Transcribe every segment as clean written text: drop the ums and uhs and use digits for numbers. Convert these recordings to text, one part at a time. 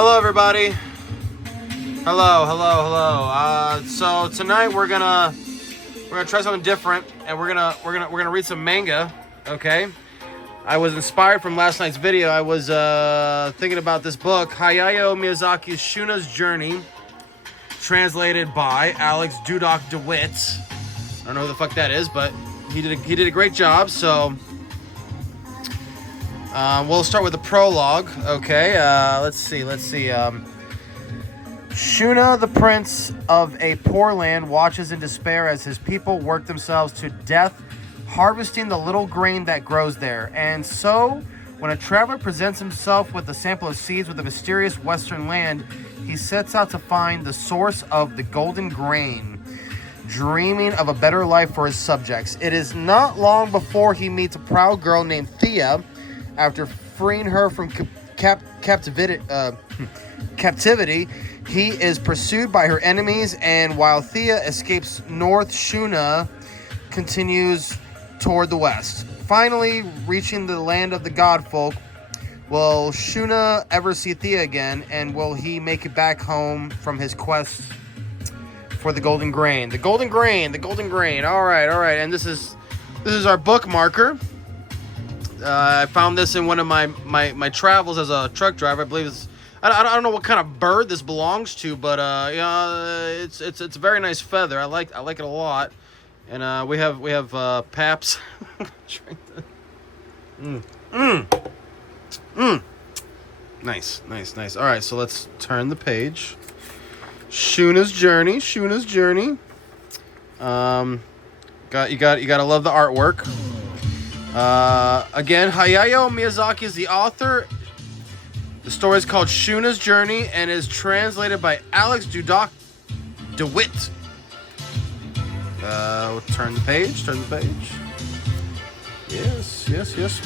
Hello, everybody. Hello. So tonight we're gonna try something different, and we're gonna read some manga. Okay. I was inspired from last night's video. I was thinking about this book, Hayao Miyazaki's Shuna's Journey, translated by Alex Dudok DeWitt. I don't know who the fuck that is, but he did a great job. So we'll start with the prologue. Okay. Let's see. Shuna, the prince of a poor land, watches in despair as his people work themselves to death, harvesting the little grain that grows there. And so, when a traveler presents himself with a sample of seeds with a mysterious western land, he sets out to find the source of the golden grain, dreaming of a better life for his subjects. It is not long before he meets a proud girl named Thea. After freeing her from captivity, he is pursued by her enemies, and while Thea escapes north, Shuna continues toward the west. Finally, reaching the land of the godfolk, will Shuna ever see Thea again, and will he make it back home from his quest for the golden grain? The golden grain. All right. And this is our bookmarker. I found this in one of my travels as a truck driver. I believe it's I don't know what kind of bird this belongs to, but it's a very nice feather. I like it a lot. And we have Paps. Nice. All right, so let's turn the page. Shuna's Journey. You gotta love the artwork. Again, Hayao Miyazaki is the author. The story is called Shuna's Journey and is translated by Alex Dudok DeWitt. We'll turn the page. Yes.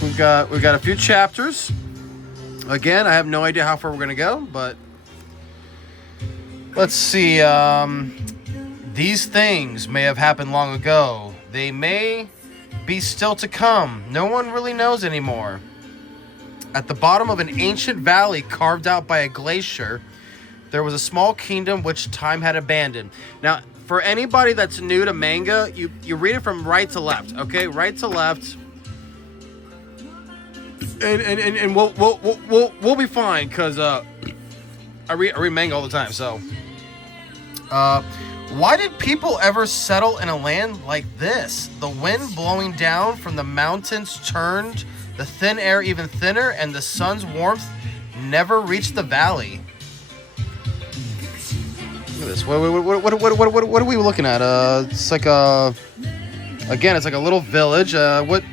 We've got a few chapters. Again, I have no idea how far we're gonna go, but let's see. These things may have happened long ago. They may be still to come. No one really knows anymore. At the bottom of an ancient valley carved out by a glacier, there was a small kingdom which time had abandoned. Now, for anybody that's new to manga, you read it from right to left, okay? Right to left. And we'll be fine, because I read manga all the time, so why did people ever settle in a land like this? The wind blowing down from the mountains turned the thin air even thinner, and the sun's warmth never reached the valley. Look at this. What are we looking at? It's like it's like a little village. What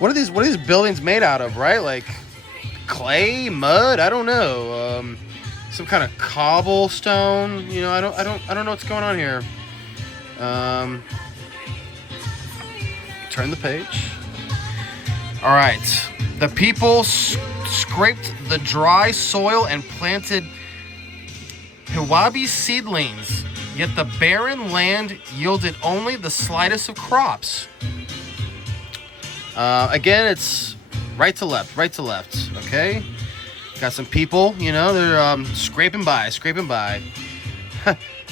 are these buildings made out of? Right, like clay, mud? I don't know. Some kind of cobblestone. You know, I don't know what's going on here. Turn the page. All right. The people scraped the dry soil and planted hiwabi seedlings, yet the barren land yielded only the slightest of crops. Again, it's right to left. Okay. Got some people, they're scraping by.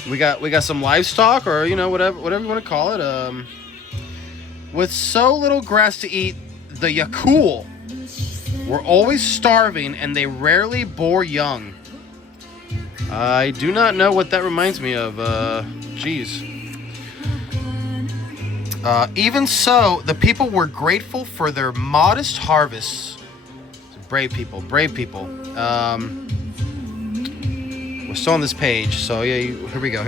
we got some livestock, or whatever you want to call it. With so little grass to eat, the Yakul were always starving, and they rarely bore young. I do not know what that reminds me of. Even so, the people were grateful for their modest harvests. Brave people. We're still on this page, so yeah, here we go.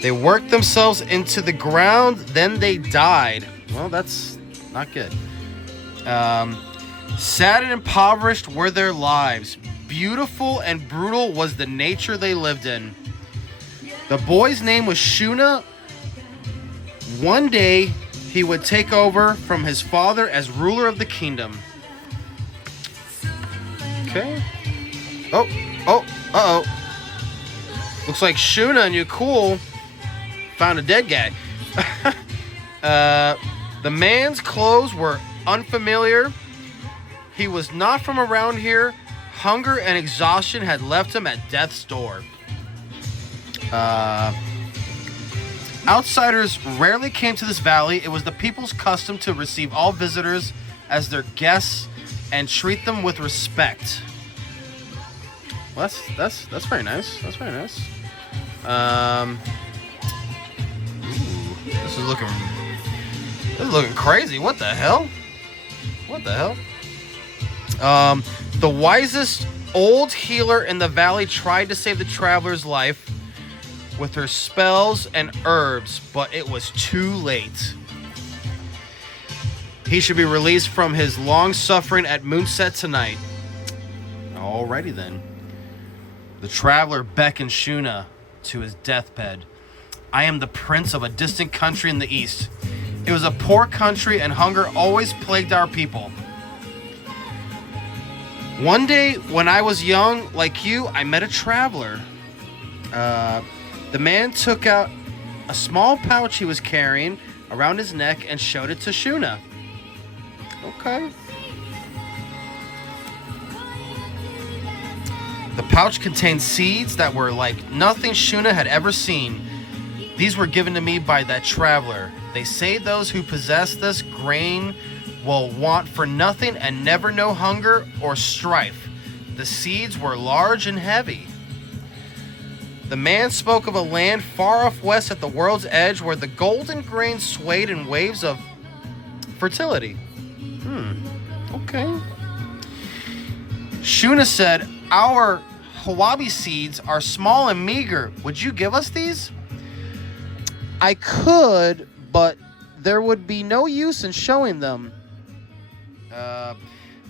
They worked themselves into the ground, then they died. Well, that's not good. Sad and impoverished were their lives. Beautiful and brutal was the nature they lived in. The boy's name was Shuna. One day, he would take over from his father as ruler of the kingdom. Okay. Uh-oh. Looks like Shuna and Yakul found a dead guy. The man's clothes were unfamiliar. He was not from around here. Hunger and exhaustion had left him at death's door. Outsiders rarely came to this valley. It was the people's custom to receive all visitors as their guests and treat them with respect. Well, that's very nice. That's very nice. This is looking crazy. What the hell? What the hell? The wisest old healer in the valley tried to save the traveler's life with her spells and herbs, but it was too late. He should be released from his long suffering at moonset tonight. Alrighty then. The traveler beckoned Shuna to his deathbed. I am the prince of a distant country in the east. It was a poor country and hunger always plagued our people. One day when I was young, like you, I met a traveler. The man took out a small pouch he was carrying around his neck and showed it to Shuna. Okay. The pouch contained seeds that were like nothing Shuna had ever seen. These were given to me by that traveler. They say those who possess this grain will want for nothing and never know hunger or strife. The seeds were large and heavy. The man spoke of a land far off west at the world's edge where the golden grain swayed in waves of fertility. Okay. Shuna said, our Hawaii seeds are small and meager. Would you give us these? I could, but there would be no use in showing them.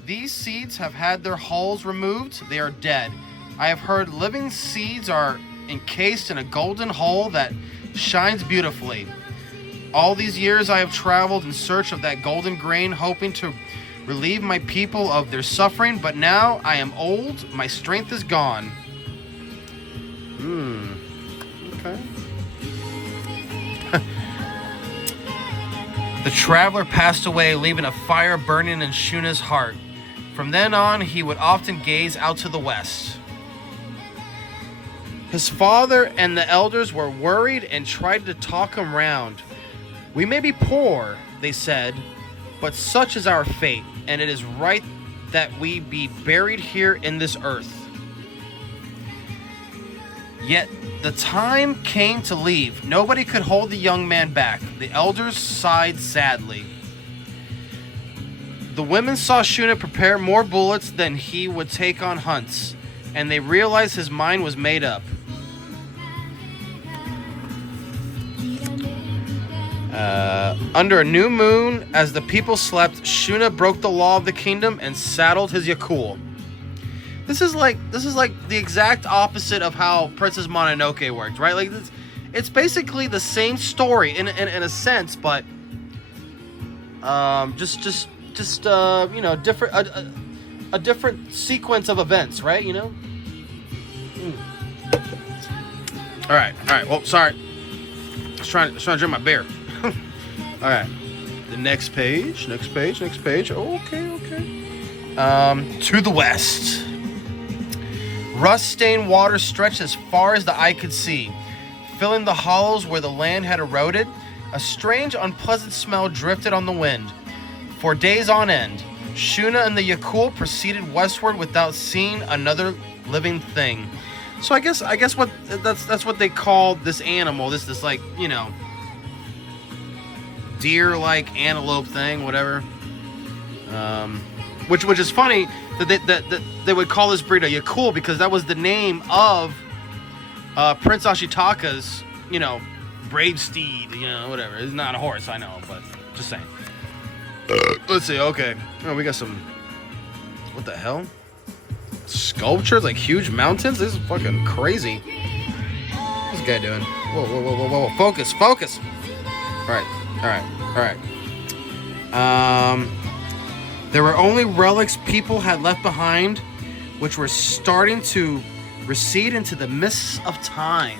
These seeds have had their hulls removed. They are dead. I have heard living seeds are encased in a golden hull that shines beautifully. All these years I have traveled in search of that golden grain, hoping to relieve my people of their suffering, but now I am old, my strength is gone. Okay. The traveler passed away, leaving a fire burning in Shuna's heart. From then on, he would often gaze out to the west. His father and the elders were worried and tried to talk him round. We may be poor, they said, but such is our fate, and it is right that we be buried here in this earth. Yet the time came to leave. Nobody could hold the young man back. The elders sighed sadly. The women saw Shuna prepare more bullets than he would take on hunts, and they realized his mind was made up. Under a new moon, as the people slept, Shuna broke the law of the kingdom and saddled his Yakul. This is like the exact opposite of how Princess Mononoke worked, right? Like it's basically the same story in a sense, but just you know, different a different sequence of events, right? You know. All right. Well, sorry. I was trying to drink my beer. All right. The next page. Okay. To the west. Rust-stained water stretched as far as the eye could see, filling the hollows where the land had eroded. A strange, unpleasant smell drifted on the wind. For days on end, Shuna and the Yakul proceeded westward without seeing another living thing. So I guess what that's what they call this animal, this like, you know, deer-like antelope thing, whatever. Which is funny that they would call this breed a Yakul because that was the name of Prince Ashitaka's, you know, brave steed, you know, whatever. It's not a horse, I know, but just saying. Let's see. Okay. Oh, we got some. What the hell? Sculptures, like huge mountains. This is fucking crazy. What's this guy doing? Whoa! Focus. All right. There were only relics people had left behind, which were starting to recede into the mists of time.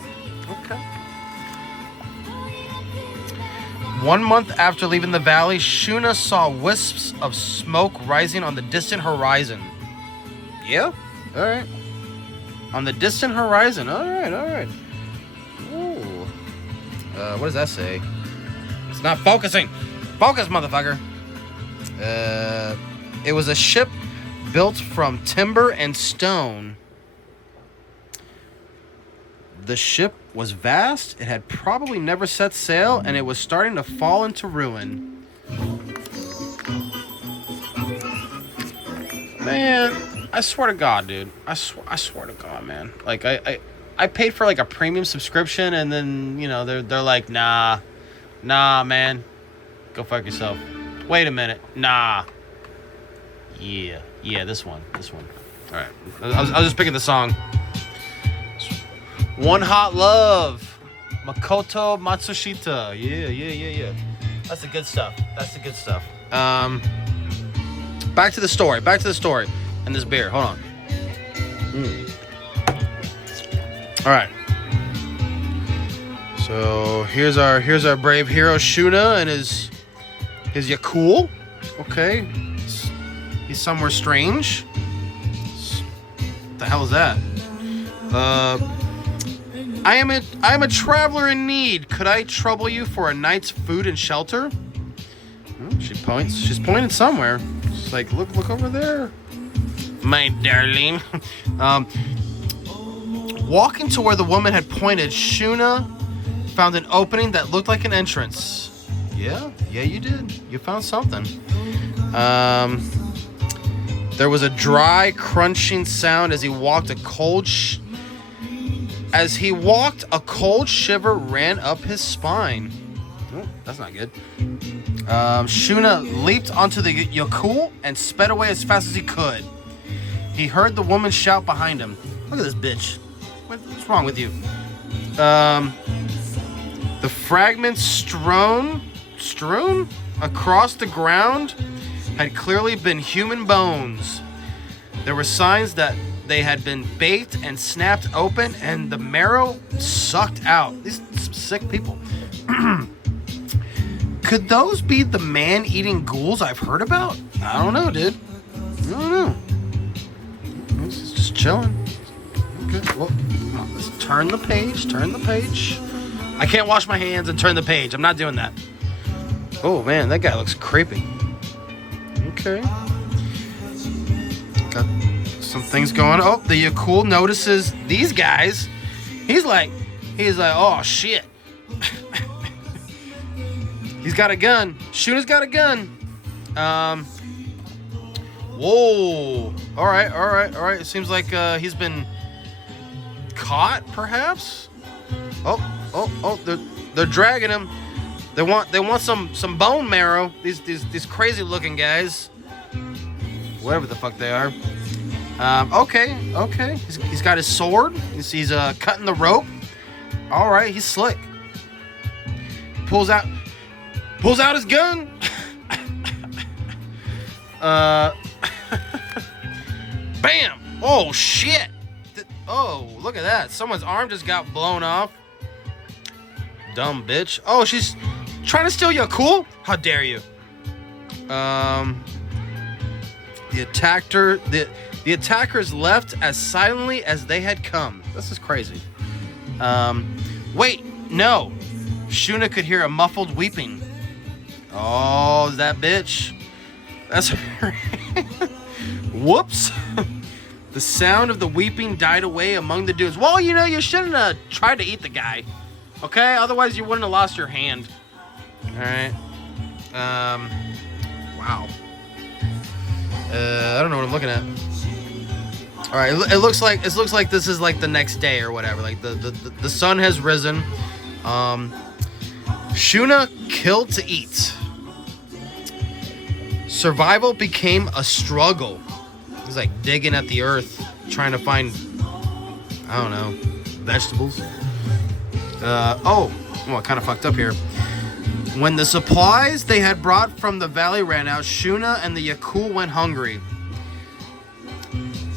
Okay. 1 month after leaving the valley, Shuna saw wisps of smoke rising on the distant horizon. Yeah? All right. On the distant horizon. All right, all right. Ooh. What does that say? It's not focusing. Focus, motherfucker. It was a ship built from timber and stone. The ship was vast. It had probably never set sail, and it was starting to fall into ruin. Man, I swear to God, dude. I swear to God, man. Like I paid for like a premium subscription, and then they're like, nah, man, go fuck yourself. Wait a minute, nah. Yeah, this one. All right, I was just picking the song. One Hot Love, Makoto Matsushita. Yeah. That's the good stuff. Back to the story. And this beer. Hold on. All right. So here's our brave hero Shuna and his Yakul. Okay. He's somewhere strange. What the hell is that? I am a traveler in need. Could I trouble you for a night's food and shelter? She points. She's pointing somewhere. She's like, look over there, my darling. Walking to where the woman had pointed, Shuna found an opening that looked like an entrance. Yeah, you did. You found something. There was a dry, crunching sound as he walked. A cold shiver ran up his spine. Oh, that's not good. Shuna leaped onto the Yakul and sped away as fast as he could. He heard the woman shout behind him. Look at this bitch. What's wrong with you? The fragments strewn across the ground had clearly been human bones. There were signs that they had been baked and snapped open and the marrow sucked out. These sick people. Could those be the man-eating ghouls I've heard about? I don't know, dude. I don't know. It's just chilling. Okay, well, come on, let's turn the page. I can't wash my hands and turn the page. I'm not doing that. Oh, man, that guy looks creepy. Okay. Got some things going. Oh, the Yakul notices these guys. He's like, oh, shit. He's got a gun. Shuna's got a gun. Whoa. All right. It seems like he's been caught, perhaps. Oh. They're dragging him. They want some bone marrow. These crazy looking guys. Whatever the fuck they are. Okay. He's got his sword. He's cutting the rope. All right. He's slick. Pulls out his gun. Bam! Oh shit! Oh, look at that! Someone's arm just got blown off. Dumb bitch. Oh, she's trying to steal your cool? How dare you? The attackers left as silently as they had come. This is crazy. Wait, no. Shuna could hear a muffled weeping. Oh, that bitch. That's her. Whoops. The sound of the weeping died away among the dudes. Well, you shouldn't have tried to eat the guy. Okay? Otherwise, you wouldn't have lost your hand. Alright. Wow. I don't know what I'm looking at. Alright, it looks like this is like the next day or whatever. Like the sun has risen. Shuna killed to eat. Survival became a struggle. He's like digging at the earth, trying to find, I don't know, vegetables. I kind of fucked up here. When the supplies they had brought from the valley ran out, Shuna and the Yakul went hungry.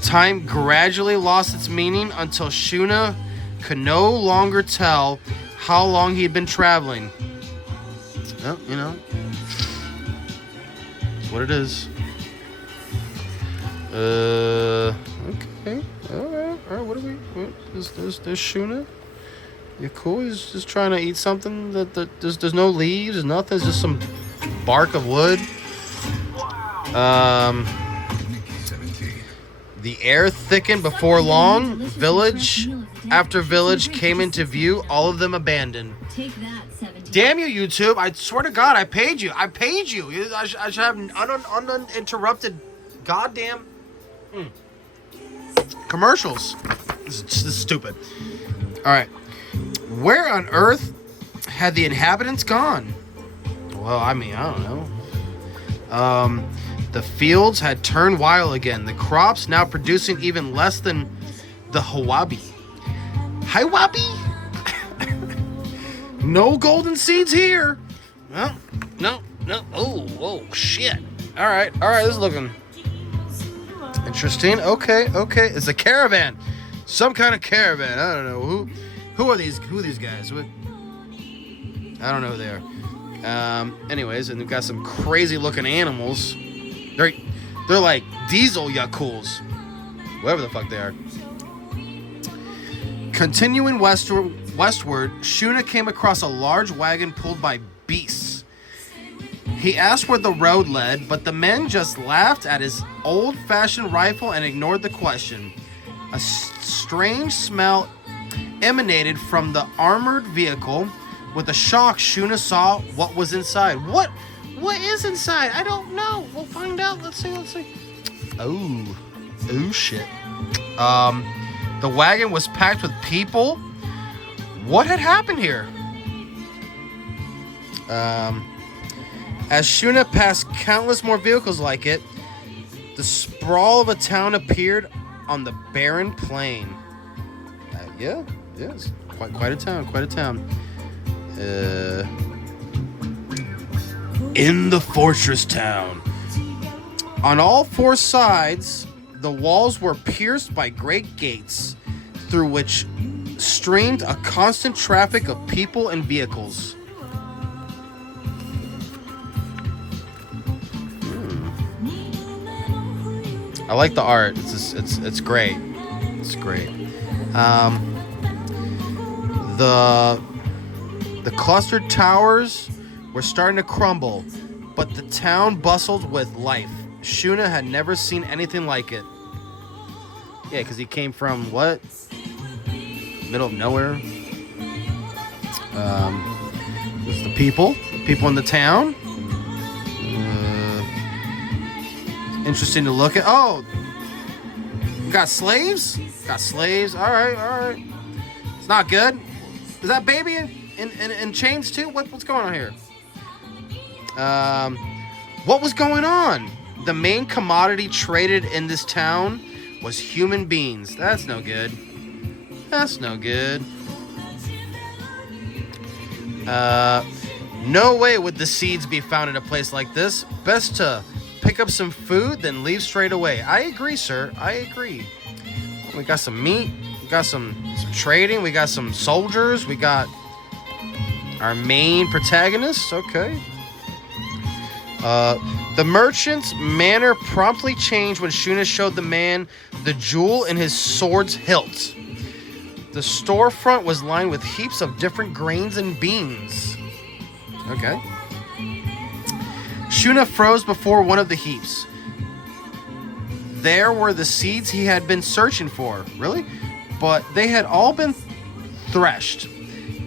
Time gradually lost its meaning until Shuna could no longer tell how long he had been traveling. Well, it's what it is. Okay. Okay. All right. What are we? There's Shuna. You cool? He's just trying to eat something that there's no leaves, there's nothing. It's just some bark of wood. The air thickened before long. Village after village came into view. All of them abandoned. Damn you, YouTube! I swear to God, I paid you. I should have uninterrupted. Goddamn. Commercials. This is stupid. All right. Where on earth had the inhabitants gone? Well, I mean, I don't know. The fields had turned wild again. The crops now producing even less than the Hawaii. No golden seeds here. Well, no. Oh, shit. All right. This is looking interesting. Okay. It's a caravan. Some kind of caravan. I don't know. Who are these guys? I don't know who they are. Anyways, and we've got some crazy looking animals. They're like diesel yakuls. Whatever the fuck they are. Continuing westward, Shuna came across a large wagon pulled by beasts. He asked where the road led, but the men just laughed at his old-fashioned rifle and ignored the question. A strange smell emanated from the armored vehicle. With a shock, Shuna saw what was inside. What is inside? I don't know. We'll find out. Let's see. Oh shit. The wagon was packed with people. What had happened here? As Shuna passed countless more vehicles like it, the sprawl of a town appeared on the barren plain. It's quite a town. In the fortress town. On all four sides, the walls were pierced by great gates, through which streamed a constant traffic of people and vehicles. I like the art. It's great. It's great. The clustered towers were starting to crumble, but the town bustled with life. Shuna had never seen anything like it. Yeah, because he came from what? Middle of nowhere. It's the people in the town. Interesting to look at. Oh, you got slaves? All right. It's not good. Is that baby in chains too? What's going on here? What was going on? The main commodity traded in this town was human beings. That's no good. No way would the seeds be found in a place like this. Best to pick up some food, then leave straight away. I agree, sir. I agree. We got some meat. We got some trading. We got some soldiers. We got our main protagonists. Okay. The merchant's manner promptly changed when Shuna showed the man the jewel in his sword's hilt. The storefront was lined with heaps of different grains and beans. Okay. Shuna froze before one of the heaps. There were the seeds he had been searching for. Really? But they had all been threshed.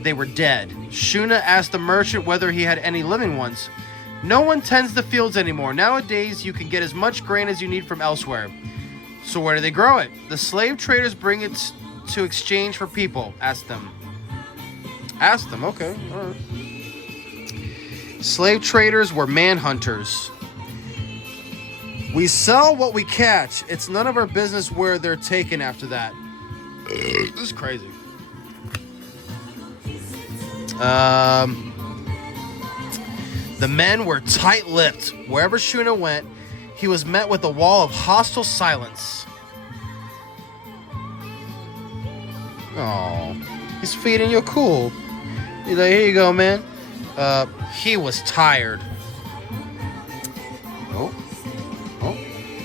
They were dead. Shuna asked the merchant whether he had any living ones. No one tends the fields anymore. Nowadays, you can get as much grain as you need from elsewhere. So where do they grow it? The slave traders bring it to exchange for people. Ask them. Okay. All right. Slave traders were manhunters. We sell what we catch. It's none of our business where they're taken after that. This is crazy. The men were tight-lipped. Wherever Shuna went, he was met with a wall of hostile silence. Oh, he's feeding you cool. He's like, here you go, man. He was tired.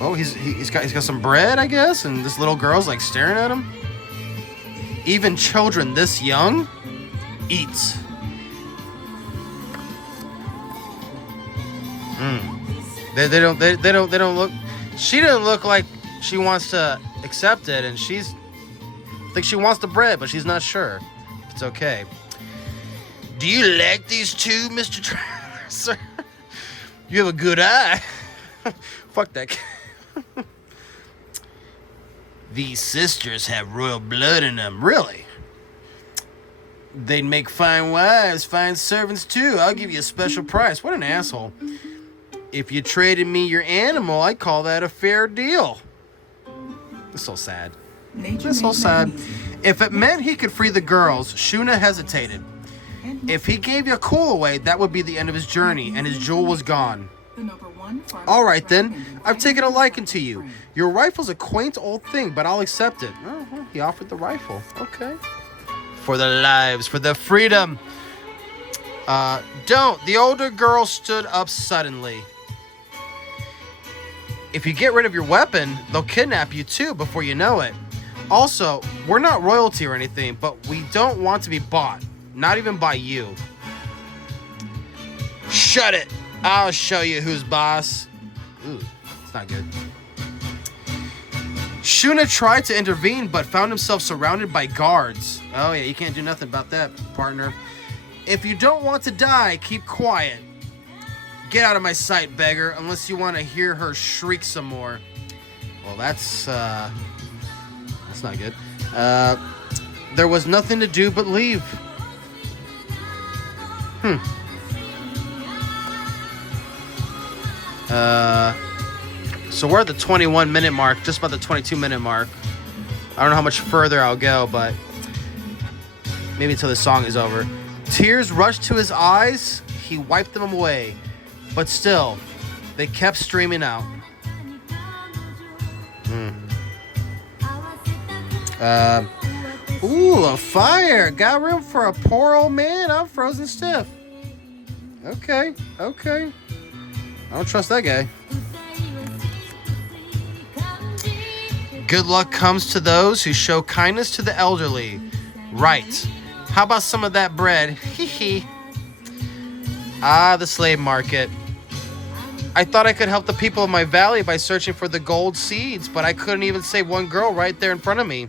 Oh, he's got some bread, I guess, and this little girl's like staring at him. Even children this young eat. They don't look. She doesn't look like she wants to accept it, and I think she wants the bread, but she's not sure if it's okay. Do you like these two, Mr. Traveler, sir? You have a good eye. Fuck that guy. These sisters have royal blood in them, really? They'd make fine wives, fine servants too. I'll give you a special price. What an asshole. If you traded me your animal, I'd call that a fair deal. It's so sad. It's so sad. If it meant he could free the girls, Shuna hesitated. If he gave you a cool away, that would be the end of his journey, and his jewel was gone. All right, then. I've taken a liking to you. Your rifle's a quaint old thing, but I'll accept it. Oh, well, he offered the rifle. Okay. For their lives, for their freedom. Don't. The older girl stood up suddenly. If you get rid of your weapon, they'll kidnap you too before you know it. Also, we're not royalty or anything, but we don't want to be bought. Not even by you. Shut it. I'll show you who's boss. Ooh, it's not good. Shuna tried to intervene, but found himself surrounded by guards. Oh yeah, you can't do nothing about that, partner. If you don't want to die, keep quiet. Get out of my sight, beggar, unless you want to hear her shriek some more. Well, that's not good. There was nothing to do but leave. So we're at the 21-minute mark, just about the 22-minute mark. I don't know how much further I'll go, but maybe until the song is over. Tears rushed to his eyes. He wiped them away. But still, they kept streaming out. Ooh, a fire. Got room for a poor old man? I'm frozen stiff. Okay. I don't trust that guy. Good luck comes to those who show kindness to the elderly. Right. How about some of that bread? Hee hee. Ah, the slave market. I thought I could help the people of my valley by searching for the gold seeds, but I couldn't even save one girl right there in front of me.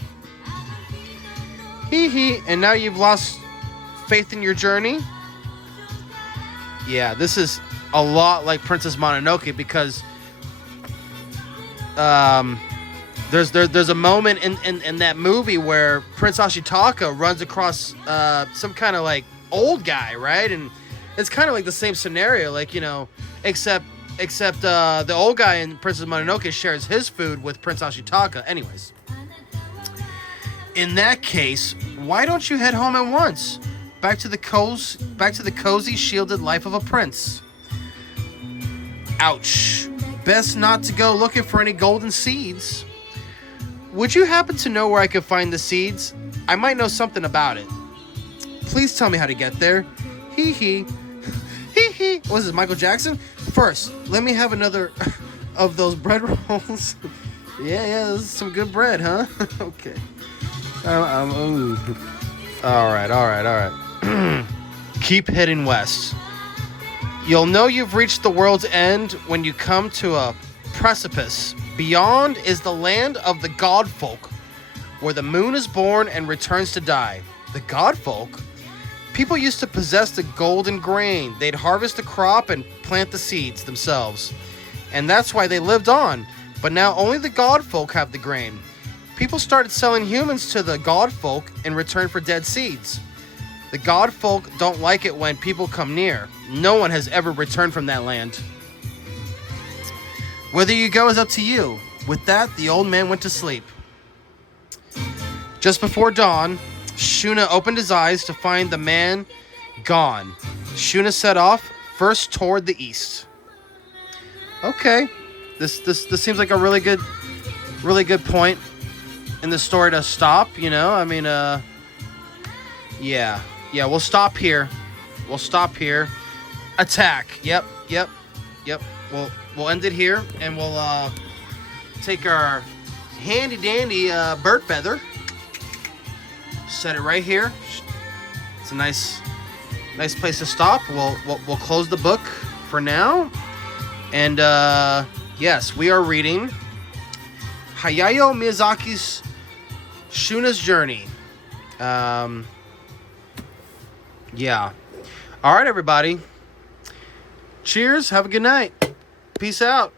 Hee hee. And now you've lost faith in your journey? Yeah, this is a lot like Princess Mononoke because there's a moment in that movie where Prince Ashitaka runs across some kind of like old guy, right? And it's kind of like the same scenario, like, you know, except the old guy in Princess Mononoke shares his food with Prince Ashitaka. Anyways, in that case, why don't you head home at once? Back to the cozy, shielded life of a prince. Ouch. Best not to go looking for any golden seeds. Would you happen to know where I could find the seeds? I might know something about it. Please tell me how to get there. Hee hee. Hee hee. What is this, Michael Jackson? First, let me have another of those bread rolls. Yeah, this is some good bread, huh? Okay. All right. Keep heading west. You'll know you've reached the world's end when you come to a precipice. Beyond is the land of the god folk, where the moon is born and returns to die. The god folk? People used to possess the golden grain. They'd harvest the crop and plant the seeds themselves. And that's why they lived on. But now only the god folk have the grain. People started selling humans to the god folk in return for dead seeds. The god folk don't like it when people come near. No one has ever returned from that land. Whether you go is up to you. With that, the old man went to sleep. Just before dawn, Shuna opened his eyes to find the man gone. Shuna set off first toward the east. Okay, this seems like a really good point in the story to stop. You know, I mean, yeah. We'll stop here. Attack. Yep. We'll end it here, and we'll take our handy dandy bird feather, set it right here. It's a nice place to stop. We'll close the book for now. And yes, we are reading Hayao Miyazaki's Shuna's Journey. Yeah. All right, everybody. Cheers. Have a good night. Peace out.